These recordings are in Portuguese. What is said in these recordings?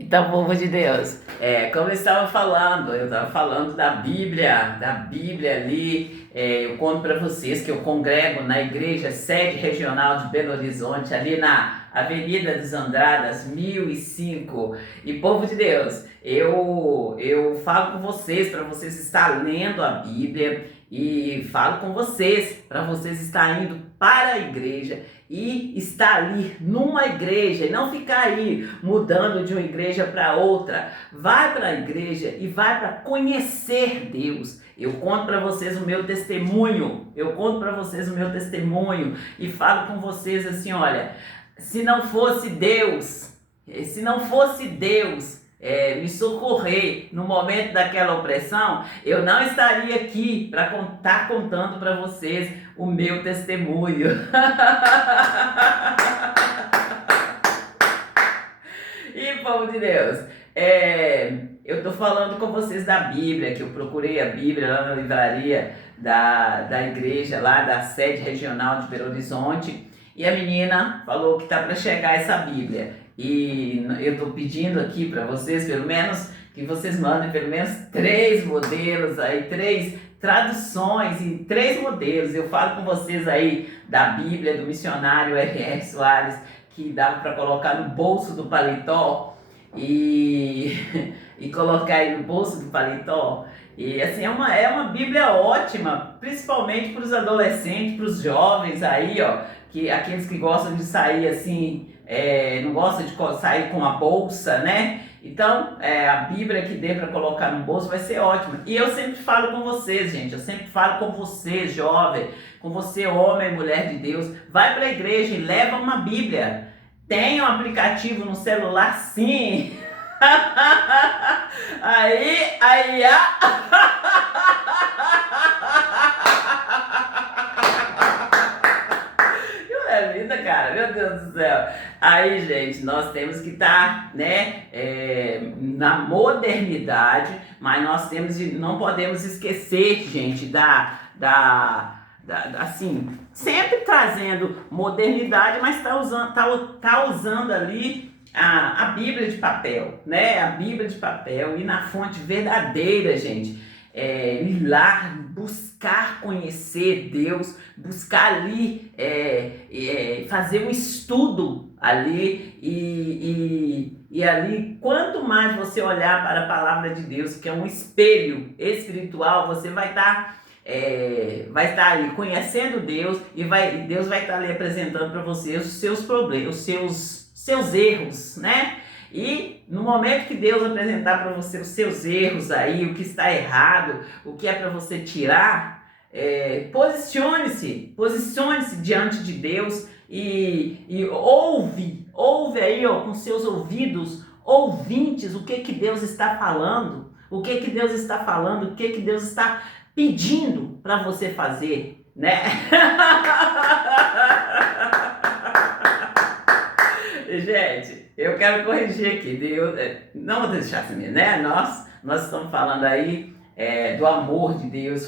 Então, povo de Deus, como eu estava falando da Bíblia ali, eu conto para vocês que eu congrego na igreja sede regional de Belo Horizonte, ali na Avenida dos Andradas, 1005. E povo de Deus, eu falo com vocês para vocês estar lendo a Bíblia e falo com vocês para vocês estar indo para a igreja e estar ali numa igreja e não ficar aí mudando de uma igreja para outra. Vai para a igreja e vai para conhecer Deus. Eu conto para vocês o meu testemunho. Eu conto para vocês o meu testemunho e falo com vocês assim, olha, se não fosse Deus, se não fosse Deus me socorrer no momento daquela opressão, eu não estaria aqui para estar contando para vocês o meu testemunho. E, povo de Deus, eu estou falando com vocês da Bíblia, que eu procurei a Bíblia lá na livraria da igreja, lá da sede regional de Belo Horizonte, e a menina falou que está para chegar essa Bíblia. E eu estou pedindo aqui para vocês, pelo menos, que vocês mandem pelo menos 3 modelos aí, 3 traduções e 3 modelos. Eu falo com vocês aí da Bíblia do missionário R.R. Soares, que dava para colocar no bolso do paletó e, e colocar aí no bolso do paletó. E assim, é uma Bíblia ótima, principalmente para os adolescentes, para os jovens aí, ó, que aqueles que gostam de sair assim, não gostam de sair com a bolsa, né? Então, a Bíblia que dê para colocar no bolso vai ser ótima. E eu sempre falo com vocês, gente, eu sempre falo com você, jovem, com você, homem e mulher de Deus, vai para a igreja e leva uma Bíblia. Tem um aplicativo no celular, sim. Aí, é vida, cara, meu Deus do céu. Aí, gente, nós temos que estar, né, na modernidade, mas nós não podemos esquecer, gente, assim, sempre trazendo modernidade, mas tá usando ali a Bíblia de papel, né? A Bíblia de papel e na fonte verdadeira, gente. Ir lá, buscar conhecer Deus, buscar ali, fazer um estudo ali e ali, quanto mais você olhar para a palavra de Deus, que é um espelho espiritual, você vai estar ali conhecendo Deus e Deus vai estar ali apresentando para você os seus problemas, os seus erros, né? E no momento que Deus apresentar para você os seus erros aí, o que está errado, o que é para você tirar, posicione-se diante de Deus e ouve aí, ó, com seus ouvidos ouvintes o que Deus está falando, o que Deus está falando, o que Deus está pedindo para você fazer, né? Gente, eu quero corrigir aqui, Deus, não vou deixar assim, né? Nós estamos falando aí do amor de Deus,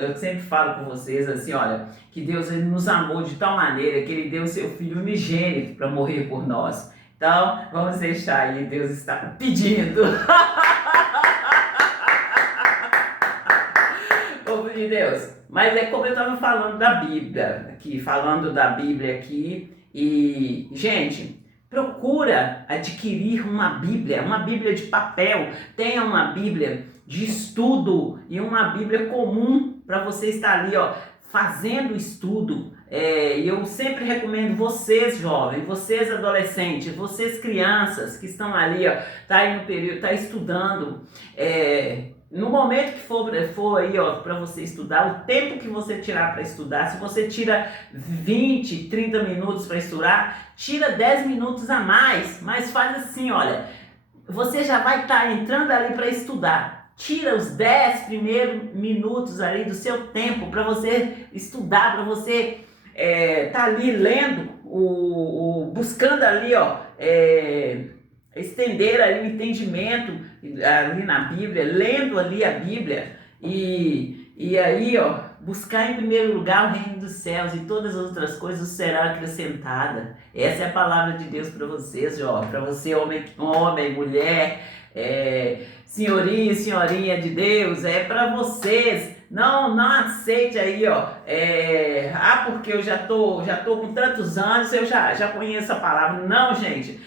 eu sempre falo com vocês assim, olha, que Deus ele nos amou de tal maneira que ele deu o seu Filho unigênito para morrer por nós. Então, vamos deixar aí, Deus está pedindo. Povo de Deus, mas é como eu estava falando da Bíblia aqui, e, gente, procura adquirir uma Bíblia de papel, tenha uma Bíblia de estudo e uma Bíblia comum para você estar ali, ó, fazendo estudo. Eu sempre recomendo vocês jovens, vocês adolescentes, vocês crianças que estão ali, ó, tá aí no período, tá estudando, no momento que for aí, ó, para você estudar, o tempo que você tirar para estudar, se você tira 20, 30 minutos para estudar, tira 10 minutos a mais, mas faz assim, olha, você já vai estar entrando ali para estudar. Tira os 10 primeiros minutos ali do seu tempo para você estudar, para você tá ali lendo, buscando ali, ó, estender ali o entendimento ali na Bíblia, lendo ali a Bíblia e aí, ó, buscar em primeiro lugar o reino dos céus e todas as outras coisas serão acrescentadas. Essa é a palavra de Deus para vocês, ó, para você, homem, mulher, senhorinho e senhorinha de Deus, é para vocês. Não aceite aí, ó, porque eu já tô com tantos anos, eu já conheço a palavra. Não, gente,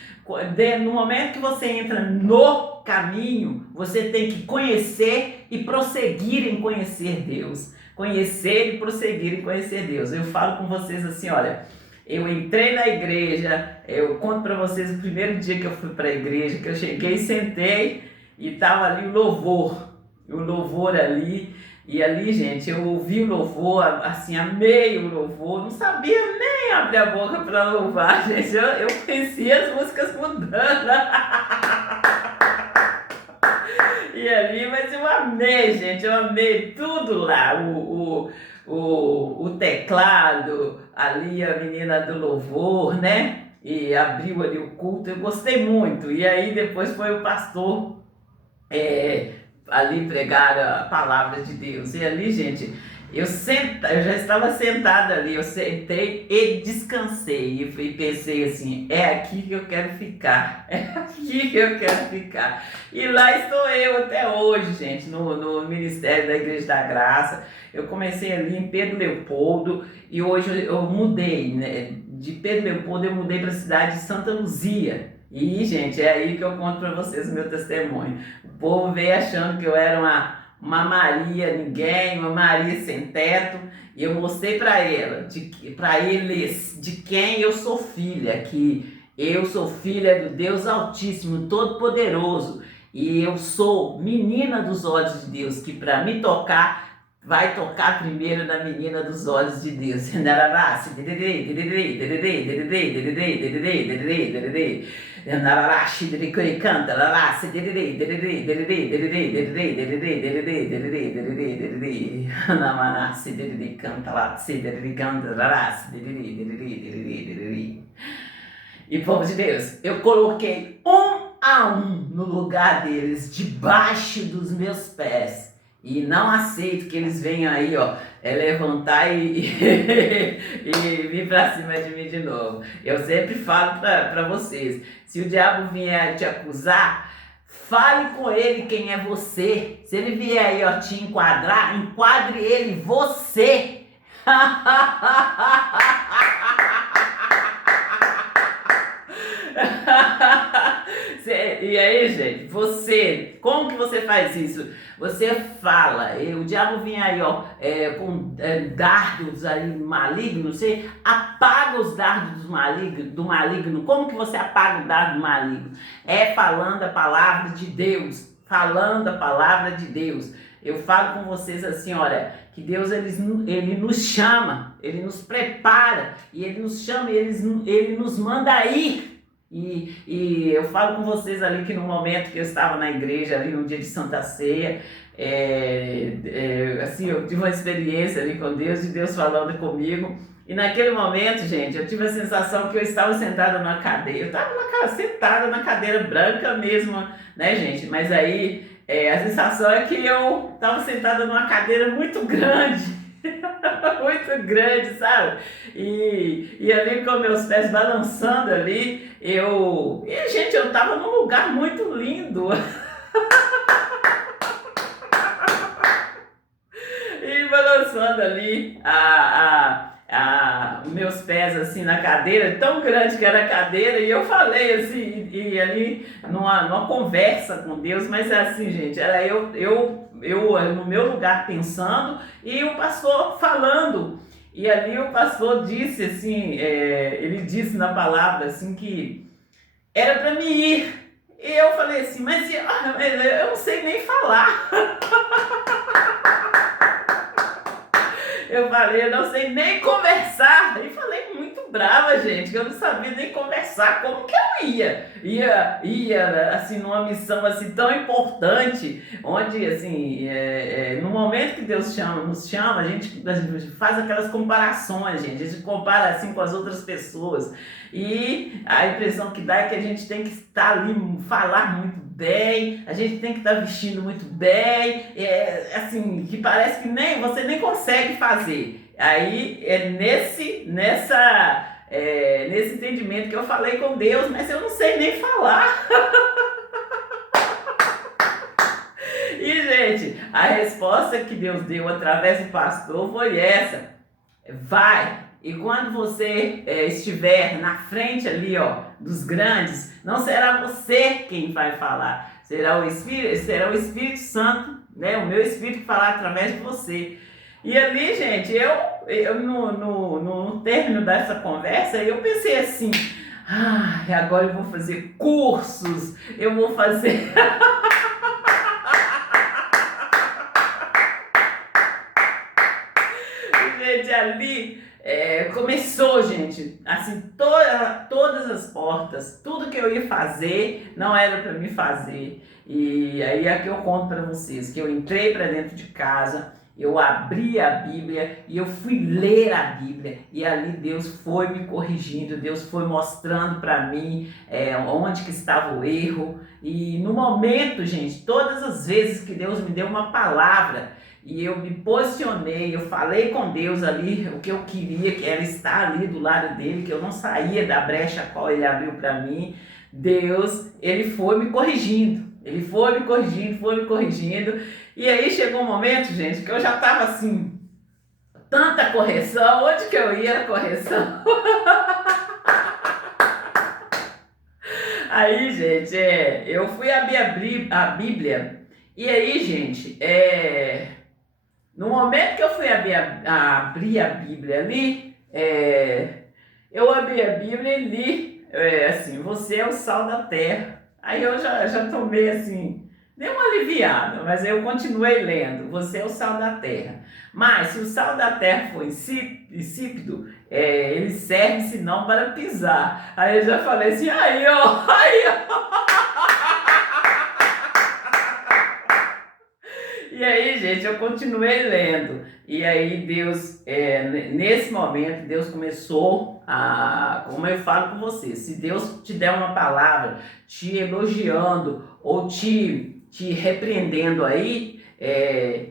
no momento que você entra no caminho, você tem que conhecer e prosseguir em conhecer Deus. Conhecer e prosseguir em conhecer Deus. Eu falo com vocês assim, olha, eu entrei na igreja, eu conto para vocês o primeiro dia que eu fui para a igreja, que eu cheguei, sentei e tava ali o louvor ali. E ali, gente, eu ouvi o louvor, assim, amei o louvor, não sabia nem abrir a boca para louvar, gente. Eu conhecia as músicas mudando. E ali, mas eu amei, gente, eu amei tudo lá, o teclado, ali a menina do louvor, né? E abriu ali o culto, eu gostei muito. E aí depois foi o pastor ali pregar a palavra de Deus. E ali, gente, eu já estava sentada ali, eu sentei e descansei e pensei assim, é aqui que eu quero ficar, é aqui que eu quero ficar. E lá estou eu até hoje, gente, no Ministério da Igreja da Graça. Eu comecei ali em Pedro Leopoldo e hoje eu mudei, né? De Pedro Leopoldo eu mudei para a cidade de Santa Luzia. E, gente, é aí que eu conto para vocês o meu testemunho. O povo veio achando que eu era uma Maria ninguém, uma Maria sem teto, e eu mostrei para eles de quem eu sou filha, que eu sou filha do Deus Altíssimo, Todo-Poderoso, e eu sou menina dos olhos de Deus, que para me tocar, vai tocar primeiro na menina dos olhos de Deus. E povo de Deus, eu coloquei um a um no lugar deles, debaixo dos meus pés. E não aceito que eles venham aí, ó, levantar e vir pra cima de mim de novo. Eu sempre falo pra vocês, se o diabo vier te acusar, fale com ele quem é você. Se ele vier aí, ó, te enquadrar, enquadre ele, você. E aí, gente, como que você faz isso? Você fala, o diabo vem aí, ó, com dardos aí malignos, você apaga os dardos do maligno. Como que você apaga o dardo maligno? É falando a palavra de Deus, falando a palavra de Deus. Eu falo com vocês assim, olha, que Deus ele nos chama, ele nos prepara, e ele nos chama, ele nos manda ir. E eu falo com vocês ali que no momento que eu estava na igreja, ali no dia de Santa Ceia, assim, eu tive uma experiência ali com Deus, de Deus falando comigo. E naquele momento, gente, eu tive a sensação que eu estava sentada numa cadeira, eu estava sentada na cadeira branca mesmo, né, gente? Mas aí a sensação é que eu estava sentada numa cadeira muito grande. Muito grande, sabe? E ali com meus pés balançando ali, gente, eu tava num lugar muito lindo. E balançando ali meus pés assim na cadeira, tão grande que era a cadeira, e eu falei assim, e ali numa conversa com Deus, mas assim, gente, era eu no meu lugar pensando e o pastor falando. E ali o pastor disse assim, ele disse na palavra assim que era para mim ir. E eu falei assim, mas eu não sei nem falar. Eu falei, eu não sei nem conversar. E falei muito brava, gente, que eu não sabia nem conversar. Como que eu ia assim, numa missão assim tão importante, onde, assim, no momento que Deus nos chama, a gente faz aquelas comparações, gente. A gente compara, assim, com as outras pessoas. E a impressão que dá é que a gente tem que estar ali, falar muito bem, a gente tem que estar vestindo muito bem, assim, que parece que você nem consegue fazer. Aí é nesse entendimento que eu falei com Deus, mas eu não sei nem falar. E, gente, a resposta que Deus deu através do pastor foi essa: vai. E quando você estiver na frente ali, ó, dos grandes, não será você quem vai falar, será o Espírito Santo, né? O meu Espírito falar através de você. E ali, gente, eu no término dessa conversa, eu pensei assim: agora eu vou fazer cursos, eu vou fazer. Gente, ali começou, gente, assim, todas as portas, tudo que eu ia fazer não era para me fazer. E aí é que eu conto para vocês, que eu entrei para dentro de casa, eu abri a Bíblia e eu fui ler a Bíblia, e ali Deus foi me corrigindo, Deus foi mostrando para mim onde que estava o erro. E no momento, gente, todas as vezes que Deus me deu uma palavra e eu me posicionei, eu falei com Deus ali o que eu queria, que era estar ali do lado dele, que eu não saía da brecha a qual ele abriu para mim, Deus, ele foi me corrigindo. Ele foi me corrigindo. E aí chegou um momento, gente, que eu já estava assim, tanta correção, onde que eu ia a correção? Aí, gente, eu fui abrir a Bíblia, e aí, gente, no momento que eu fui abrir a Bíblia ali, eu abri a Bíblia e li, assim, você é o sal da terra. Aí eu já tomei assim, dei uma aliviada, mas eu continuei lendo, você é o sal da terra. Mas se o sal da terra for insípido, ele serve senão para pisar. Aí eu já falei assim, aí ó. E aí, gente, eu continuei lendo. E aí Deus, nesse momento, Deus começou como eu falo com você, se Deus te der uma palavra te elogiando ou te repreendendo aí,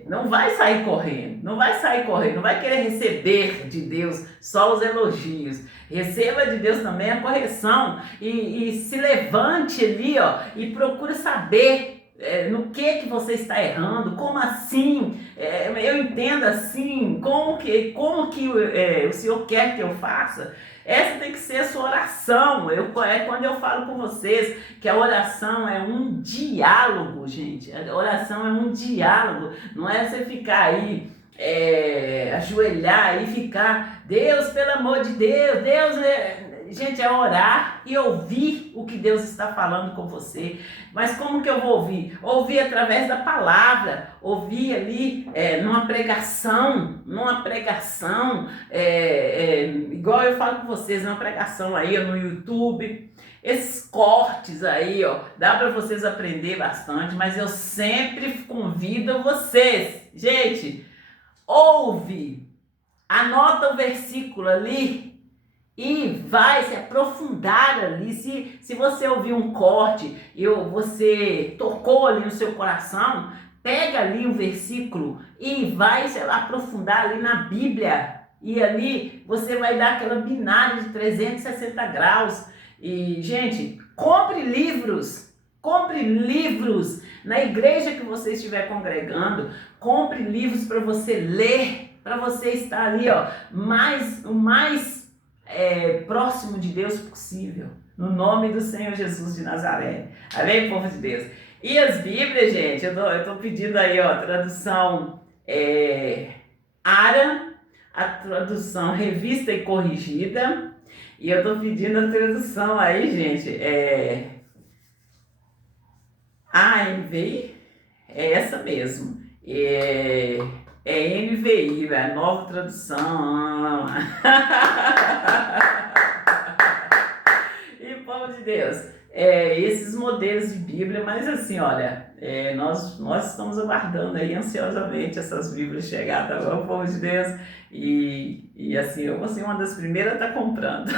não vai sair correndo, não vai querer receber de Deus só os elogios. Receba de Deus também a correção e se levante ali, ó, e procure saber no que você está errando, como assim, eu entendo assim, como que o Senhor quer que eu faça. Essa tem que ser a sua oração. Quando eu falo com vocês que a oração é um diálogo, gente. A oração é um diálogo, não é você ficar aí ajoelhar e ficar, Deus, pelo amor de Deus, gente, é orar e ouvir o que Deus está falando com você. Mas como que eu vou ouvir? Ouvir através da palavra, ouvir ali numa pregação, igual eu falo com vocês, numa pregação aí no YouTube. Esses cortes aí, ó, dá para vocês aprender bastante, mas eu sempre convido vocês, gente, ouve, anota o versículo ali e vai se aprofundar ali. Se você ouvir um corte e você tocou ali no seu coração, pega ali um versículo e vai se aprofundar ali na Bíblia. E ali você vai dar aquela binada de 360 graus. E, gente, compre livros na igreja que você estiver congregando. Compre livros para você ler, para você estar ali, ó, o mais próximo de Deus possível, no nome do Senhor Jesus de Nazaré. Amém, povo de Deus? E as Bíblias, gente, eu tô pedindo aí, ó, tradução ARA, a tradução Revista e Corrigida, e eu tô pedindo a tradução aí, gente, ANVI, é essa mesmo, NVI, a nova tradução. E povo de Deus, esses modelos de Bíblia, mas assim, olha, nós estamos aguardando aí ansiosamente essas Bíblias chegar, tá bom, povo de Deus? E assim, eu vou ser uma das primeiras a estar comprando.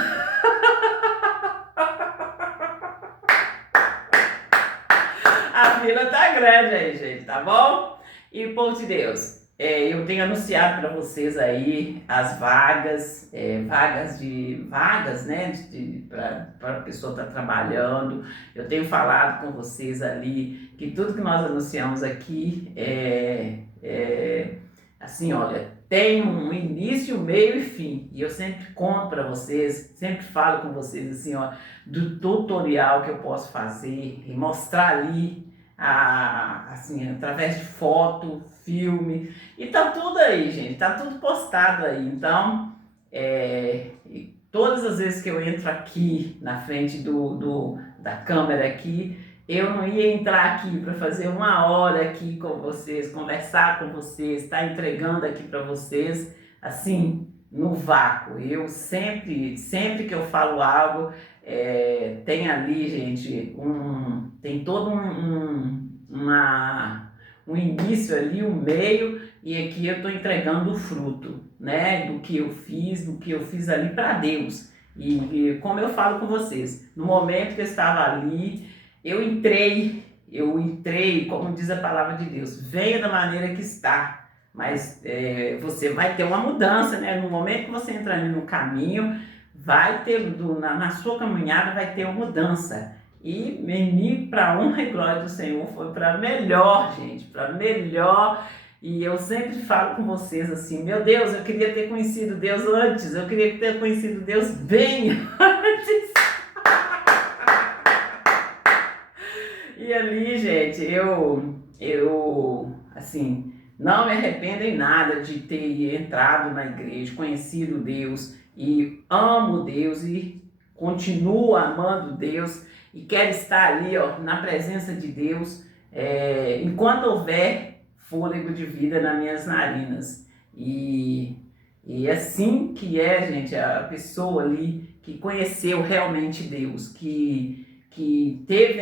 A fila tá grande aí, gente, tá bom? E, povo de Deus, eu tenho anunciado para vocês aí as vagas, vagas, né, para a pessoa estar trabalhando. Eu tenho falado com vocês ali que tudo que nós anunciamos aqui assim, olha, tem um início, meio e fim. E eu sempre conto para vocês, sempre falo com vocês assim, ó, do tutorial que eu posso fazer e mostrar ali, assim, através de foto, filme. E tá tudo aí, gente, tá tudo postado aí. Então, e todas as vezes que eu entro aqui na frente da câmera aqui, eu não ia entrar aqui para fazer uma hora aqui com vocês, conversar com vocês, estar entregando aqui para vocês, assim, no vácuo. Eu sempre que eu falo algo, tem ali, gente, tem todo um início ali, um meio, e aqui eu estou entregando o fruto, né, do que eu fiz ali para Deus. E como eu falo com vocês, no momento que eu estava ali, eu entrei, como diz a palavra de Deus, venha da maneira que está, mas você vai ter uma mudança, né? No momento que você entrar ali no caminho, vai ter, na sua caminhada vai ter uma mudança. E para honra e glória do Senhor, foi para melhor, gente, para melhor. E eu sempre falo com vocês assim, meu Deus, eu queria ter conhecido Deus antes, eu queria ter conhecido Deus bem antes. E ali, gente, assim, não me arrependo em nada de ter entrado na igreja, conhecido Deus e amo Deus e continuo amando Deus e quero estar ali, ó, na presença de Deus, enquanto houver fôlego de vida nas minhas narinas. E assim que gente, a pessoa ali que conheceu realmente Deus, que teve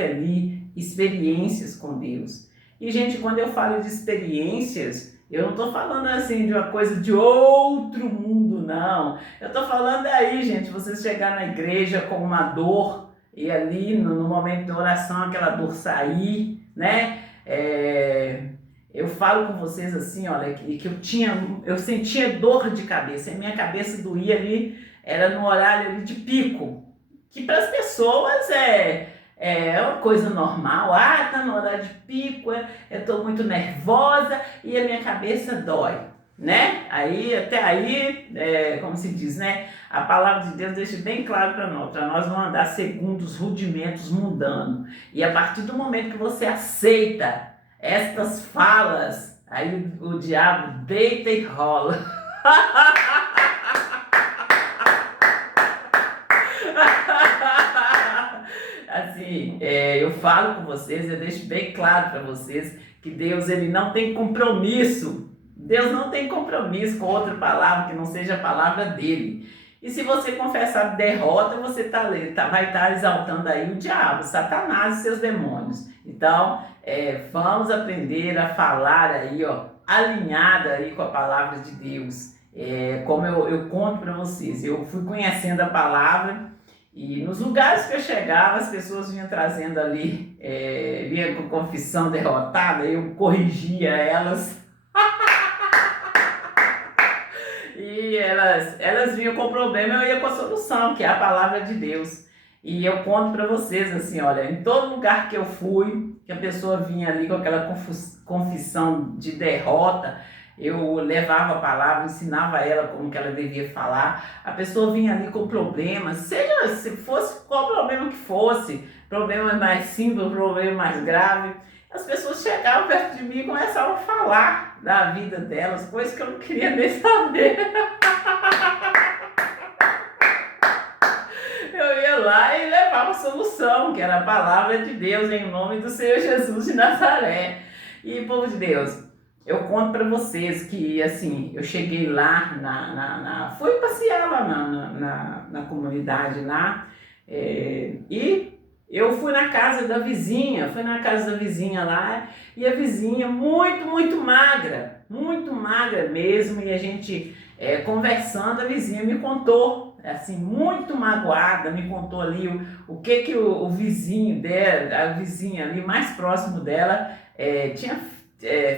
ali experiências com Deus. E, gente, quando eu falo de experiências, eu não estou falando assim de uma coisa de outro mundo, não. Eu estou falando aí, gente, você chegar na igreja com uma dor e ali no momento da oração aquela dor sair, né? Eu falo com vocês assim, olha, que eu sentia dor de cabeça, e minha cabeça doía ali, era no horário ali de pico, que para as pessoas é uma coisa normal. Tá no horário de pico, eu estou muito nervosa e a minha cabeça dói, né? Até aí, como se diz, né? A palavra de Deus deixa bem claro para nós vamos andar segundo os rudimentos mundanos. E a partir do momento que você aceita estas falas, aí o diabo deita e rola. Assim, eu falo com vocês, eu deixo bem claro para vocês que Deus, ele não tem compromisso. Deus não tem compromisso com outra palavra que não seja a palavra dele. E se você confessar derrota, você vai estar exaltando aí o diabo, Satanás e seus demônios. Então, vamos aprender a falar aí, ó, alinhada aí com a palavra de Deus. Como eu conto para vocês, eu fui conhecendo a palavra. E nos lugares que eu chegava, as pessoas vinham trazendo ali, vinha com confissão derrotada, eu corrigia elas. E elas vinham com problema, eu ia com a solução, que é a palavra de Deus. E eu conto para vocês assim, olha, em todo lugar que eu fui, que a pessoa vinha ali com aquela confissão de derrota, eu levava a palavra, ensinava ela como que ela devia falar. A pessoa vinha ali com problemas, se fosse qual problema que fosse, problema mais simples, problema mais grave. As pessoas chegavam perto de mim e começavam a falar da vida delas, coisas que eu não queria nem saber. Eu ia lá e levava a solução, que era a palavra de Deus, em nome do Senhor Jesus de Nazaré. E, povo de Deus, eu conto para vocês que, assim, eu cheguei lá, fui passear lá na comunidade lá, e eu fui na casa da vizinha, lá, e a vizinha muito magra mesmo, e a gente conversando, a vizinha me contou assim, muito magoada, me contou ali o que o vizinho dela, a vizinha ali mais próximo dela,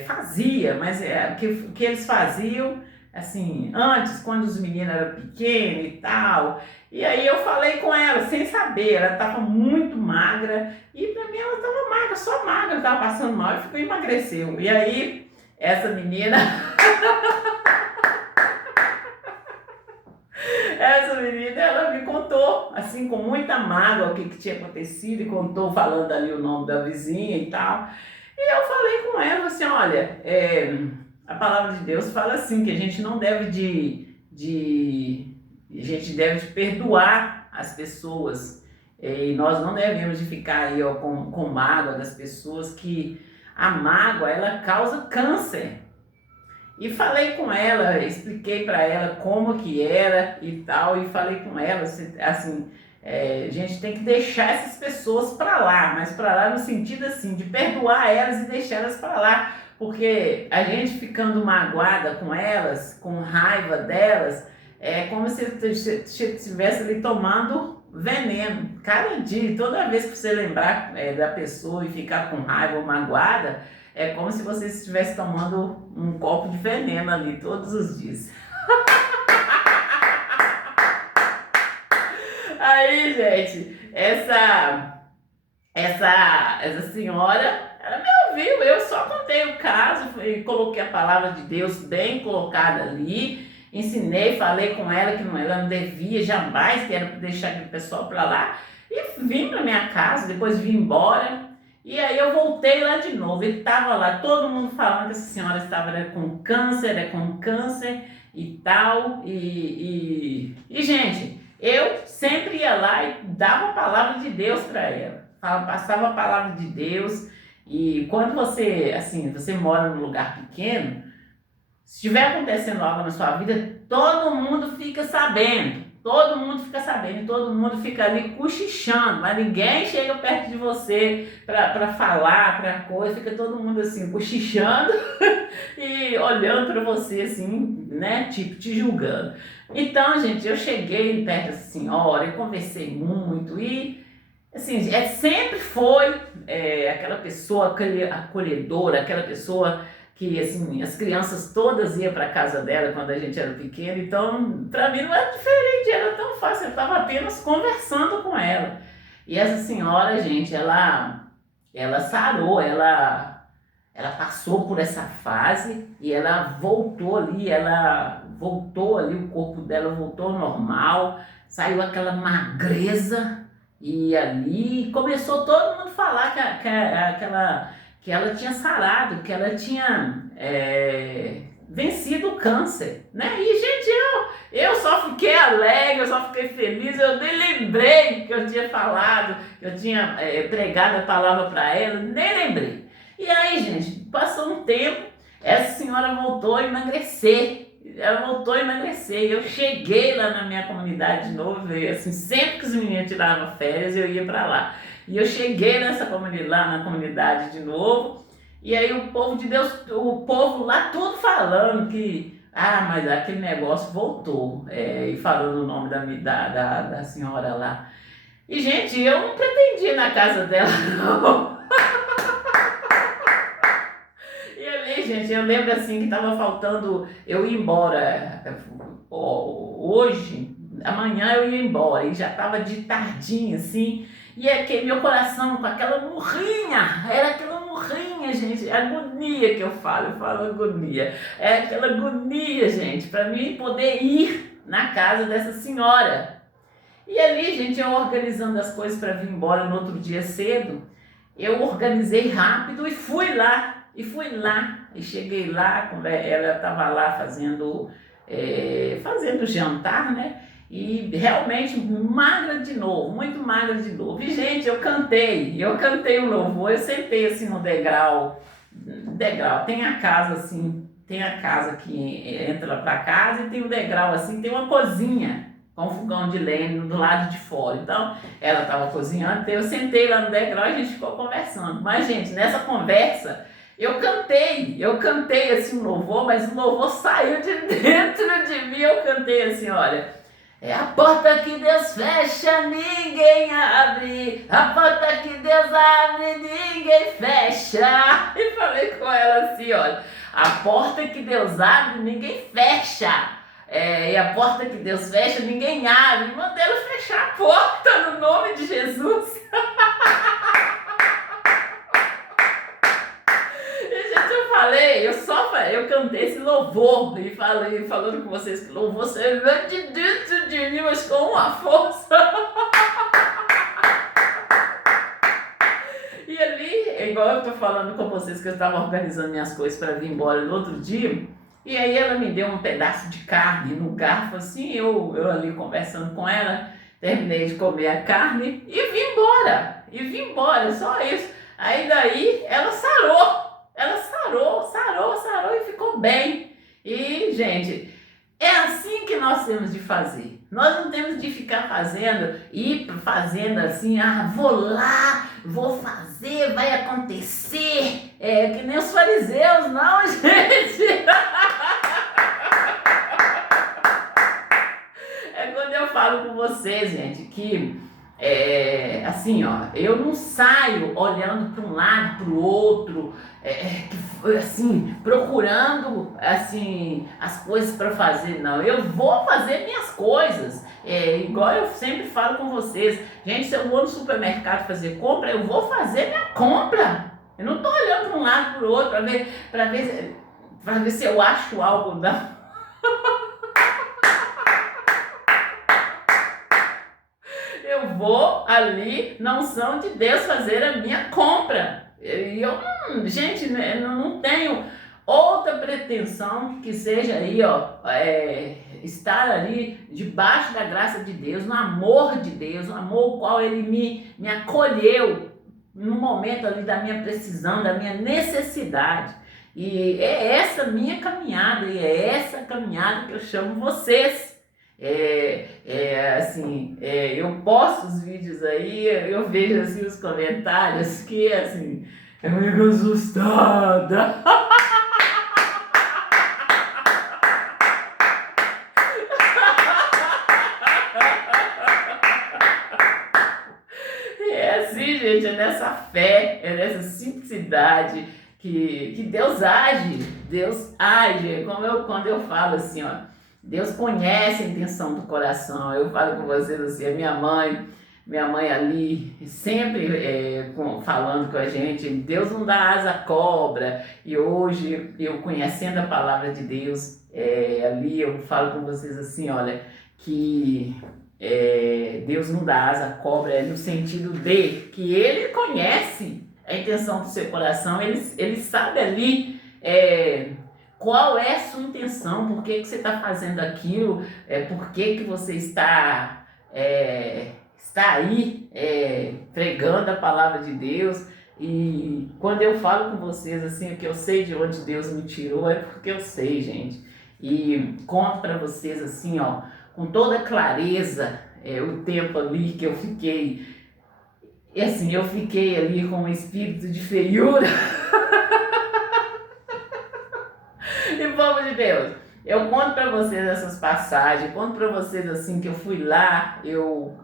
fazia, mas o que eles faziam, assim, antes, quando os meninos eram pequenos e tal. E aí eu falei com ela, sem saber, ela estava muito magra, e pra mim ela estava magra, só magra, estava passando mal e ficou emagreceu. E aí, essa menina, ela me contou, assim, com muita mágoa, o que tinha acontecido, e contou falando ali o nome da vizinha e tal. E eu falei com ela assim, olha, a palavra de Deus fala assim, que a gente não deve a gente deve de perdoar as pessoas, e nós não devemos de ficar aí ó, com mágoa das pessoas, que a mágoa, ela causa câncer. E falei com ela, expliquei para ela como que era e tal, e falei com ela, assim, a gente tem que deixar essas pessoas para lá, mas para lá no sentido assim, de perdoar elas e deixar elas para lá, porque a gente ficando magoada com elas, com raiva delas, é como se estivesse ali tomando veneno. Cada dia, toda vez que você lembrar da pessoa e ficar com raiva ou magoada, é como se você estivesse tomando um copo de veneno ali todos os dias. Aí, gente, essa senhora, ela me ouviu, eu só contei o caso, coloquei a palavra de Deus bem colocada ali, ensinei, falei com ela que ela não devia jamais, que era para deixar aquele pessoal para lá, e vim para minha casa, depois vim embora. E aí eu voltei lá de novo, ele estava lá, todo mundo falando que essa senhora estava com câncer e tal, gente, eu sempre ia lá e dava a palavra de Deus para ela, passava a palavra de Deus. E quando você, assim, você mora num lugar pequeno, se estiver acontecendo algo na sua vida, todo mundo fica sabendo, todo mundo fica ali cochichando, mas ninguém chega perto de você para falar, para coisa, fica todo mundo assim, cochichando e olhando para você assim, né, tipo, te julgando. Então, gente, eu cheguei perto dessa senhora, eu conversei muito e, assim, sempre foi aquela pessoa acolhedora, aquela pessoa que, assim, as crianças todas iam para casa dela quando a gente era pequeno, então, para mim não era diferente, era tão fácil, eu estava apenas conversando com ela. E essa senhora, gente, ela sarou, ela passou por essa fase e ela voltou ali, o corpo dela voltou ao normal, saiu aquela magreza, e ali começou todo mundo a falar que ela tinha sarado, que ela tinha vencido o câncer, né? E, gente, eu só fiquei alegre, eu só fiquei feliz, eu nem lembrei que eu tinha falado, que eu tinha pregado a palavra para ela, nem lembrei. E aí, gente, passou um tempo, essa senhora voltou a emagrecer. Eu cheguei lá na minha comunidade de novo, assim, sempre que os meninos tiravam férias, eu ia para lá. E eu cheguei lá na comunidade de novo, e aí o povo de Deus, o povo lá tudo falando que, mas aquele negócio voltou, e falando o nome da senhora lá. E, gente, eu não pretendia ir na casa dela, não. Gente, eu lembro assim que estava faltando eu ir embora hoje, amanhã eu ia embora e já estava de tardinha assim, e aquele meu coração com aquela murrinha, era aquela murrinha, gente, agonia que eu falo agonia, é aquela agonia, gente, para mim poder ir na casa dessa senhora. E ali, gente, eu organizando as coisas para vir embora no outro dia cedo, eu organizei rápido e fui lá. E cheguei lá, ela estava lá fazendo jantar, né? E realmente magra de novo, muito magra de novo. E, gente, eu cantei um louvor, eu sentei assim no degrau, tem a casa assim, tem a casa que entra para casa e tem um degrau assim, tem uma cozinha com um fogão de lenha do lado de fora. Então, ela estava cozinhando, então eu sentei lá no degrau e a gente ficou conversando. Mas, gente, nessa conversa, eu cantei assim um louvor, mas o louvor saiu de dentro de mim, eu cantei assim, olha, A porta que Deus fecha, ninguém abre. A porta que Deus abre, ninguém fecha. E falei com ela assim, olha, a porta que Deus abre, ninguém fecha. E a porta que Deus fecha, ninguém abre. Mandei ela fechar a porta no nome de Jesus. Eu cantei esse louvor e falei, falando com vocês que louvor será de dentro de mim, mas com uma força. E ali, igual eu tô falando com vocês que eu estava organizando minhas coisas para vir embora no outro dia, e aí ela me deu um pedaço de carne no garfo, assim, eu ali conversando com ela, terminei de comer a carne e vim embora, só isso. Aí daí ela sarou e ficou bem. E, gente, é assim que nós temos de fazer. Nós não temos de ficar fazendo assim, vou lá, vou fazer, vai acontecer. Que nem os fariseus, não, gente. É quando eu falo com vocês, gente, que assim, ó, eu não saio olhando para um lado, para o outro, assim, procurando assim as coisas para fazer, não. Eu vou fazer minhas coisas, igual eu sempre falo com vocês, gente, se eu vou no supermercado fazer compra, eu vou fazer minha compra. Eu não tô olhando para um lado, para o outro, para ver se eu acho algo da eu vou ali na unção de Deus fazer a minha compra. E eu, gente, não tenho outra pretensão que seja aí, ó, estar ali debaixo da graça de Deus, no amor de Deus, no amor qual Ele me acolheu no momento ali da minha precisão, da minha necessidade. E é essa minha caminhada, e é essa caminhada que eu chamo vocês. Assim, eu posto os vídeos aí, eu vejo assim os comentários que assim, eu fico assustada. É assim, gente, é nessa fé, é nessa simplicidade que Deus age, quando eu falo assim, ó. Deus conhece a intenção do coração. Eu falo com vocês assim, a minha mãe ali, sempre falando com a gente, Deus não dá asa à cobra. E hoje, eu conhecendo a palavra de Deus, ali eu falo com vocês assim, olha, que Deus não dá asa à cobra, no sentido de que Ele conhece a intenção do seu coração, Ele sabe ali... qual é a sua intenção? Por que você está fazendo aquilo? Por que você está aí pregando a palavra de Deus? E quando eu falo com vocês assim, o que eu sei de onde Deus me tirou é porque eu sei, gente. E conto para vocês assim, ó, com toda clareza, o tempo ali que eu fiquei, e assim, eu fiquei ali com um espírito de feiura. E povo de Deus, eu conto para vocês essas passagens, conto para vocês assim que eu fui lá, eu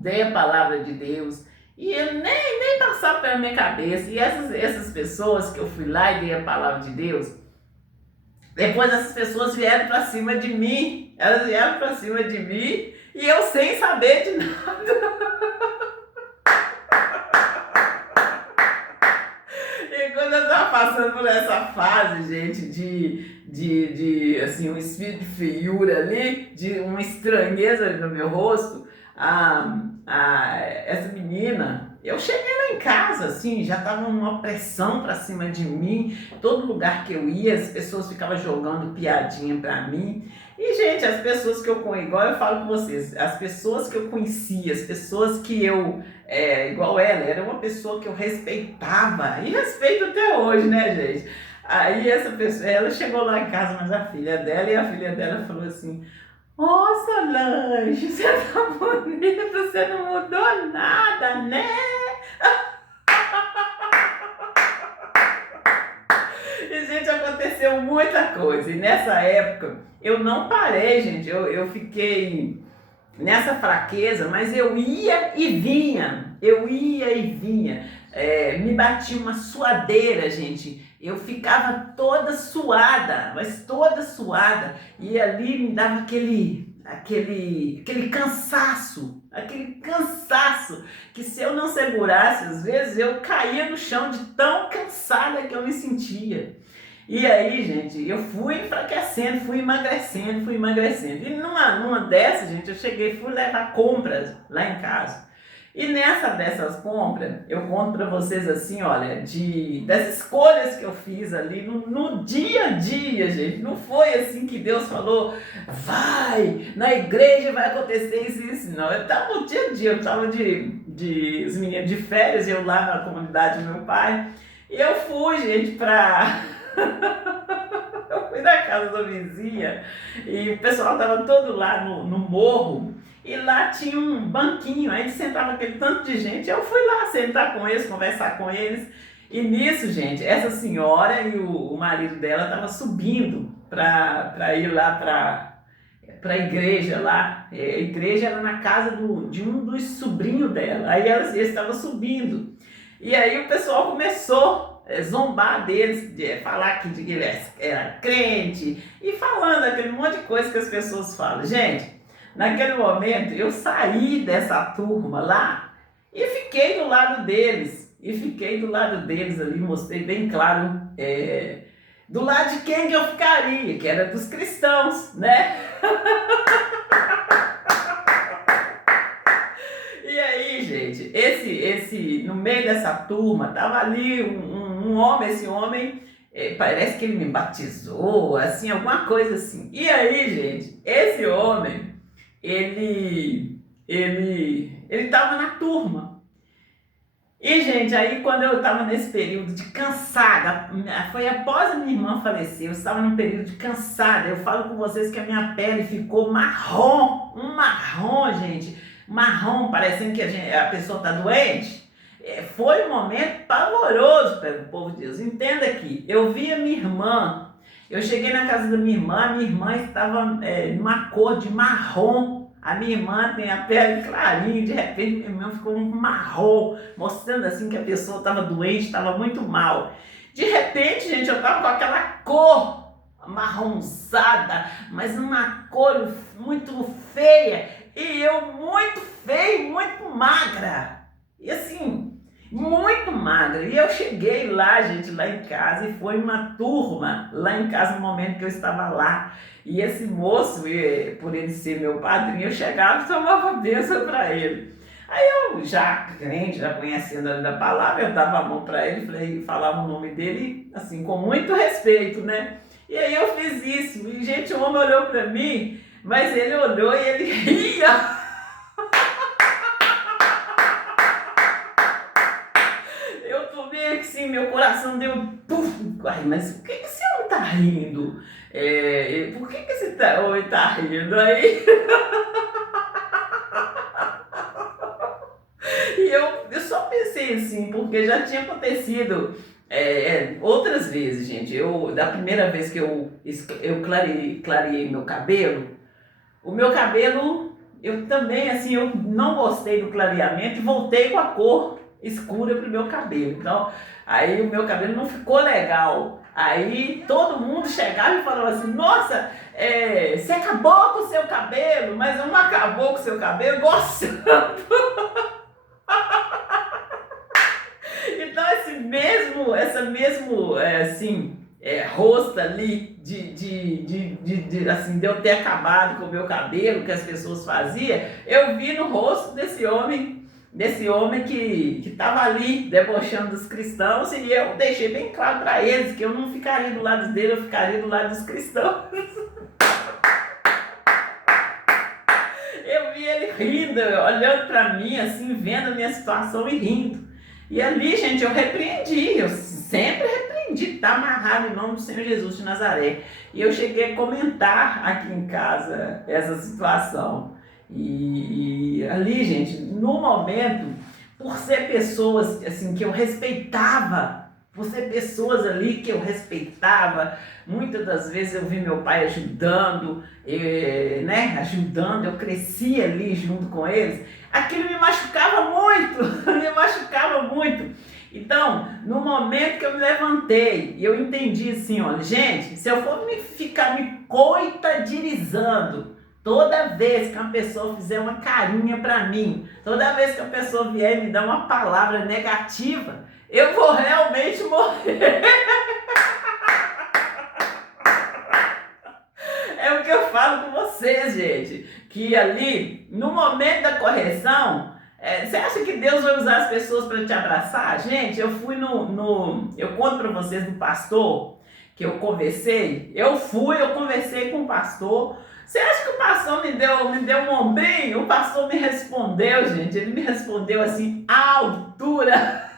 dei a palavra de Deus e eu nem passava pela minha cabeça. E essas pessoas que eu fui lá e dei a palavra de Deus, depois essas pessoas vieram para cima de mim, elas vieram para cima de mim e eu sem saber de nada. E quando eu estava passando por essa fase, gente, de assim, um espírito de feiura ali, de uma estranheza no meu rosto, essa menina, eu cheguei lá em casa, assim, já tava uma pressão pra cima de mim, todo lugar que eu ia, as pessoas ficavam jogando piadinha pra mim. E, gente, as pessoas que eu conheço, igual eu falo com vocês, as pessoas que eu conhecia, as pessoas que eu, igual ela, era uma pessoa que eu respeitava, e respeito até hoje, né, gente? Aí essa pessoa, ela chegou lá em casa, mas a filha dela falou assim, ô Solange, você tá bonita, você não mudou nada, né? E, gente, aconteceu muita coisa. E nessa época, eu não parei, gente. Eu fiquei nessa fraqueza, mas eu ia e vinha, eu ia e vinha. Me batia uma suadeira, gente. Eu ficava toda suada, mas toda suada. E ali me dava aquele cansaço, que se eu não segurasse, às vezes eu caía no chão de tão cansada que eu me sentia. E aí, gente, eu fui enfraquecendo, fui emagrecendo. E numa dessas, gente, eu fui levar compras lá em casa. E dessas compras, eu conto para vocês assim, olha, das escolhas que eu fiz ali no dia a dia, gente. Não foi assim que Deus falou, vai, na igreja vai acontecer isso e isso, não. Eu estava no dia a dia, eu estava os meninos de férias, eu lá na comunidade do meu pai. E eu fui, gente, eu fui na casa da vizinha e o pessoal estava todo lá no morro. E lá tinha um banquinho, aí sentava aquele tanto de gente. Eu fui lá sentar com eles, conversar com eles. E nisso, gente, essa senhora e o marido dela estavam subindo para ir lá para a igreja lá. A igreja era na casa de um dos sobrinhos dela. Aí eles estavam subindo. E aí o pessoal começou a zombar deles, falar que ele era crente e falando aquele monte de coisa que as pessoas falam. Gente, naquele momento eu saí dessa turma lá e fiquei do lado deles. Ali, mostrei bem claro do lado de quem que eu ficaria, que era dos cristãos, né? E aí, gente, no meio dessa turma, tava ali um homem, esse homem, parece que ele me batizou, assim, alguma coisa assim. E aí, gente, esse homem, ele tava na turma. E, gente, aí quando eu estava nesse período de cansada, foi após a minha irmã falecer, eu estava num período de cansada, eu falo com vocês que a minha pele ficou marrom, um marrom, gente, marrom, parecendo que a pessoa está doente. Foi um momento pavoroso para o povo de Deus. Entenda aqui, eu vi a minha irmã, eu cheguei na casa da minha irmã estava numa cor de marrom. A minha irmã tem a pele clarinha, de repente minha irmã ficou um marrom, mostrando assim que a pessoa estava doente, estava muito mal. De repente, gente, eu estava com aquela cor marronzada, mas uma cor muito feia, e eu muito feia, muito magra, e assim, muito magra. E eu cheguei lá, gente, lá em casa, e foi uma turma lá em casa no momento que eu estava lá. E esse moço, por ele ser meu padrinho, eu chegava e tomava bênção para ele. Aí eu, já crente, já conhecendo a palavra, eu dava a mão para ele, falava o nome dele, assim, com muito respeito, né? E aí eu fiz isso, e gente, o homem olhou para mim, mas ele olhou e ele ria. Eu tomei assim, meu coração deu puf. Ai, mas por que esse homem tá rindo? Por que esse homem tá rindo aí? E eu só pensei assim, porque já tinha acontecido outras vezes, gente. Da primeira vez que eu clareei meu cabelo, eu também, assim, eu não gostei do clareamento e voltei com a cor escura pro meu cabelo. Então, aí o meu cabelo não ficou legal. Aí todo mundo chegava e falava assim, nossa, você acabou com o seu cabelo, mas não acabou com o seu cabelo gostando. Então essa mesmo rosto ali assim, de eu ter acabado com o meu cabelo, que as pessoas faziam, eu vi no rosto desse homem que estava ali debochando dos cristãos, e eu deixei bem claro para eles que eu não ficaria do lado dele, eu ficaria do lado dos cristãos. Eu vi ele rindo, olhando para mim, assim, vendo a minha situação e rindo. E ali, gente, eu sempre repreendi, tá amarrado em nome do Senhor Jesus de Nazaré. E eu cheguei a comentar aqui em casa essa situação. E ali, gente, no momento, por ser pessoas assim, que eu respeitava por ser pessoas ali que eu respeitava. Muitas das vezes eu vi meu pai ajudando, né? Ajudando, eu cresci ali junto com eles. Aquilo me machucava muito, me machucava muito. Então, no momento que eu me levantei e eu entendi assim, olha, gente, se eu for ficar me coitadirizando toda vez que uma pessoa fizer uma carinha para mim, toda vez que a pessoa vier me dar uma palavra negativa, eu vou realmente morrer. É o que eu falo com vocês, gente, que ali, no momento da correção, você acha que Deus vai usar as pessoas para te abraçar? Gente, eu fui eu conto para vocês do pastor que eu conversei. Eu conversei com o pastor. Você acha que o pastor me deu um ombrinho? O pastor me respondeu, gente. Ele me respondeu assim, à altura.